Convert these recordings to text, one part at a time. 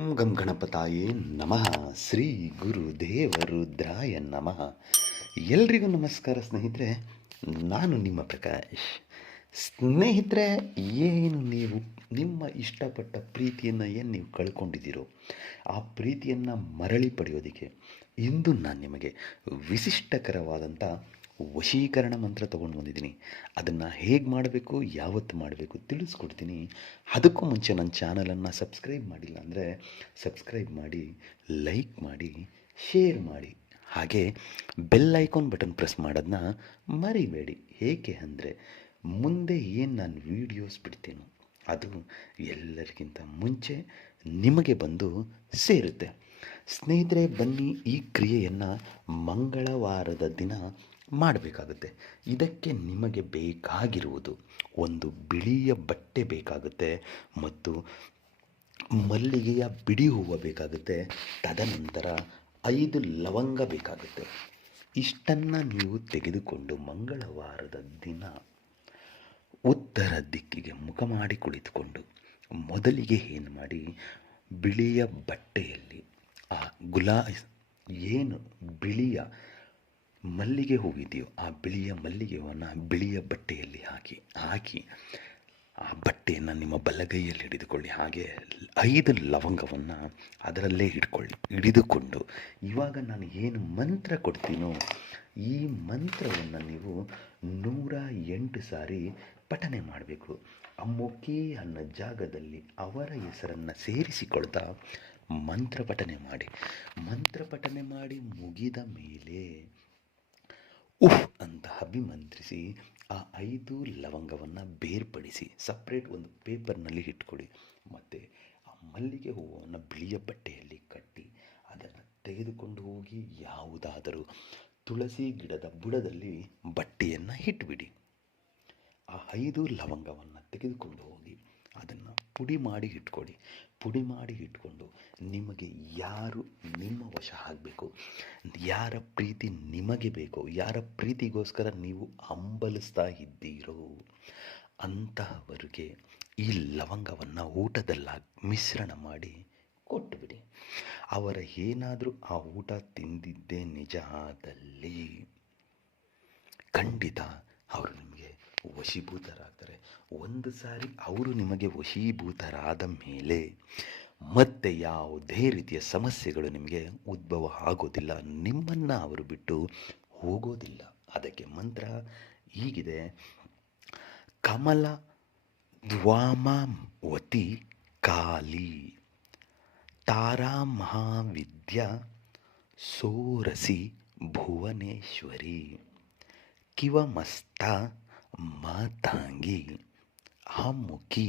ಓಂ ಗಂ ಗಣಪತಾಯೇ ನಮಃ. ಶ್ರೀ ಗುರು ದೇವರುದ್ರಾಯ ನಮಃ. ಎಲ್ರಿಗೂ ನಮಸ್ಕಾರ ಸ್ನೇಹಿತರೆ. ನಾನು ನಿಮ್ಮ ಪ್ರಕಾಶ್. ಸ್ನೇಹಿತರೆ, ಏನು ನೀವು ನಿಮ್ಮ ಇಷ್ಟಪಟ್ಟ ಪ್ರೀತಿಯನ್ನು ಏನು ನೀವು ಕಳ್ಕೊಂಡಿದ್ದೀರೋ ಆ ಪ್ರೀತಿಯನ್ನು ಮರಳಿ ಪಡೆಯೋದಕ್ಕೆ ಇಂದು ನಾನು ನಿಮಗೆ ವಿಶಿಷ್ಟಕರವಾದಂಥ ವಶೀಕರಣ ಮಂತ್ರ ತೊಗೊಂಡು ಬಂದಿದ್ದೀನಿ. ಅದನ್ನು ಹೇಗೆ ಮಾಡಬೇಕು, ಯಾವತ್ತು ಮಾಡಬೇಕು ತಿಳಿಸ್ಕೊಡ್ತೀನಿ. ಅದಕ್ಕೂ ಮುಂಚೆ ನನ್ನ ಚಾನಲನ್ನು ಸಬ್ಸ್ಕ್ರೈಬ್ ಮಾಡಿಲ್ಲ ಅಂದರೆ ಸಬ್ಸ್ಕ್ರೈಬ್ ಮಾಡಿ, ಲೈಕ್ ಮಾಡಿ, ಶೇರ್ ಮಾಡಿ, ಹಾಗೆ ಬೆಲ್ ಐಕಾನ್ ಬಟನ್ ಪ್ರೆಸ್ ಮಾಡೋದನ್ನ ಮರಿಬೇಡಿ. ಏಕೆ ಅಂದರೆ ಮುಂದೆ ಏನು ನಾನು ವೀಡಿಯೋಸ್ ಬಿಡ್ತೀನೋ ಅದು ಎಲ್ಲರಿಗಿಂತ ಮುಂಚೆ ನಿಮಗೆ ಬಂದು ಸೇರುತ್ತೆ. ಸ್ನೇಹಿತರೆ, ಬನ್ನಿ ಈ ಕ್ರಿಯೆಯನ್ನು ಮಂಗಳವಾರದ ದಿನ ಮಾಡಬೇಕಾಗುತ್ತೆ. ಇದಕ್ಕೆ ನಿಮಗೆ ಬೇಕಾಗಿರುವುದು ಒಂದು ಬಿಳಿಯ ಬಟ್ಟೆ ಬೇಕಾಗುತ್ತೆ ಮತ್ತು ಮಲ್ಲಿಗೆಯ ಬಿಡಿ ಹೂವು ಬೇಕಾಗುತ್ತೆ. ತದನಂತರ 5 ಲವಂಗ ಬೇಕಾಗುತ್ತೆ. ಇಷ್ಟನ್ನು ನೀವು ತೆಗೆದುಕೊಂಡು ಮಂಗಳವಾರದ ದಿನ ಉತ್ತರ ದಿಕ್ಕಿಗೆ ಮುಖ ಮಾಡಿ ಕುಳಿತುಕೊಂಡು ಮೊದಲಿಗೆ ಏನು ಮಾಡಿ, ಬಿಳಿಯ ಬಟ್ಟೆಯಲ್ಲಿ ಆ ಏನು ಬಿಳಿಯ ಮಲ್ಲಿಗೆ ಹೂವಿದೆಯೋ ಆ ಬಿಳಿಯ ಮಲ್ಲಿಗೆಯನ್ನು ಬಿಳಿಯ ಬಟ್ಟೆಯಲ್ಲಿ ಹಾಕಿ ಆ ಬಟ್ಟೆಯನ್ನು ನಿಮ್ಮ ಬಲಗೈಯಲ್ಲಿ ಹಿಡಿದುಕೊಳ್ಳಿ. ಹಾಗೆ 5 ಲವಂಗವನ್ನು ಅದರಲ್ಲೇ ಹಿಡಿದುಕೊಂಡು ಇವಾಗ ನಾನು ಏನು ಮಂತ್ರ ಕೊಡ್ತೀನೋ ಈ ಮಂತ್ರವನ್ನು ನೀವು 108 ಸಾರಿ ಪಠನೆ ಮಾಡಬೇಕು. ಅಮ್ಮೊಕ್ಕೆ ಅನ್ನೋ ಜಾಗದಲ್ಲಿ ಅವರ ಹೆಸರನ್ನು ಸೇರಿಸಿಕೊಳ್ತಾ ಮಂತ್ರ ಪಠನೆ ಮಾಡಿ ಮುಗಿದ ಮೇಲೆ ಉಫ್ ಅಂತ ಅಭಿಮಂತ್ರಿಸಿ ಆ 5 ಲವಂಗವನ್ನು ಬೇರ್ಪಡಿಸಿ ಸಪ್ರೇಟ್ ಒಂದು ಪೇಪರ್ನಲ್ಲಿ ಇಟ್ಕೊಳ್ಳಿ. ಮತ್ತು ಆ ಮಲ್ಲಿಗೆ ಹೂವನ್ನು ಬಿಳಿಯ ಬಟ್ಟೆಯಲ್ಲಿ ಕಟ್ಟಿ ಅದನ್ನು ತೆಗೆದುಕೊಂಡು ಹೋಗಿ ಯಾವುದಾದರೂ ತುಳಸಿ ಗಿಡದ ಬುಡದಲ್ಲಿ ಬಟ್ಟೆಯನ್ನು ಇಟ್ಬಿಡಿ. ಆ 5 ಲವಂಗವನ್ನು ತೆಗೆದುಕೊಂಡು ಹೋಗಿ ಅದನ್ನು ಪುಡಿ ಮಾಡಿ ಇಟ್ಕೊಂಡು ನಿಮಗೆ ಯಾರು ನಿಮ್ಮ ವಶ ಆಗಬೇಕು, ಯಾರ ಪ್ರೀತಿ ನಿಮಗೆ ಬೇಕೋ, ಯಾರ ಪ್ರೀತಿಗೋಸ್ಕರ ನೀವು ಹಂಬಲಿಸ್ತಾ ಇದ್ದೀರೋ ಅಂತಹವರಿಗೆ ಈ ಲವಂಗವನ್ನು ಊಟದಲ್ಲಿ ಮಿಶ್ರಣ ಮಾಡಿ ಕೊಟ್ಟುಬಿಡಿ. ಅವರ ಏನಾದರೂ ಆ ಊಟ ತಿಂದಿದ್ದೇ ನಿಜ ಆದಲ್ಲಿ ಖಂಡಿತ ಅವರು ನಿಮಗೆ ವಶೀಭೂತರಾಗ್ತಾರೆ. ಒಂದು ಸಾರಿ ಅವರು ನಿಮಗೆ ವಶೀಭೂತರಾದ ಮೇಲೆ ಮತ್ತೆ ಯಾವುದೇ ರೀತಿಯ ಸಮಸ್ಯೆಗಳು ನಿಮಗೆ ಉದ್ಭವ ಆಗೋದಿಲ್ಲ, ನಿಮ್ಮನ್ನು ಅವರು ಬಿಟ್ಟು ಹೋಗೋದಿಲ್ಲ. ಅದಕ್ಕೆ ಮಂತ್ರ ಹೀಗಿದೆ: ಕಮಲ ದ್ವಾಮಾವತಿ ಕಾಲಿ ತಾರಾ ಮಹಾವಿದ್ಯಾ ಸೋರಸಿ ಭುವನೇಶ್ವರಿ ಕಿವಮಸ್ತ ಮಾತಾಂಗಿ ಹಮ್ಮುಖಿ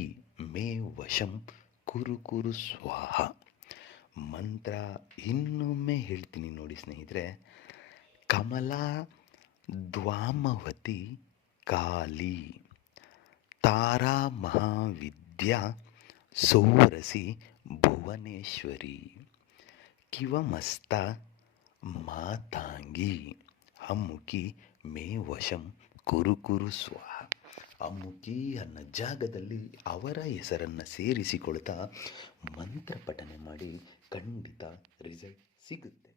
ಮೇ ವಶಂ ಕುರು ಸ್ವಾಹ. ಮಂತ್ರ ಇನ್ನೊಮ್ಮೆ ಹೇಳ್ತೀನಿ ನೋಡಿ ಸ್ನೇಹಿತರೆ. ಕಮಲಾ ದ್ವಾಮವತಿ ಕಾಲಿ ತಾರಾ ಮಹಾವಿದ್ಯಾ ಸೋರಸಿ ಭುವನೇಶ್ವರಿ ಕಿವಮಸ್ತ ಮಾತಾಂಗಿ ಹಮ್ಮುಖಿ ಮೇ ವಶಂ ಕುರು ಸ್ವಾಹ. ಅಮ್ಮುಖಿ ಅನ್ನೋ ಜಾಗದಲ್ಲಿ ಅವರ ಹೆಸರನ್ನು ಸೇರಿಸಿಕೊಳ್ತಾ ಮಂತ್ರ ಪಠನೆ ಮಾಡಿ ಖಂಡಿತ ರಿಸಲ್ಟ್ ಸಿಗುತ್ತೆ.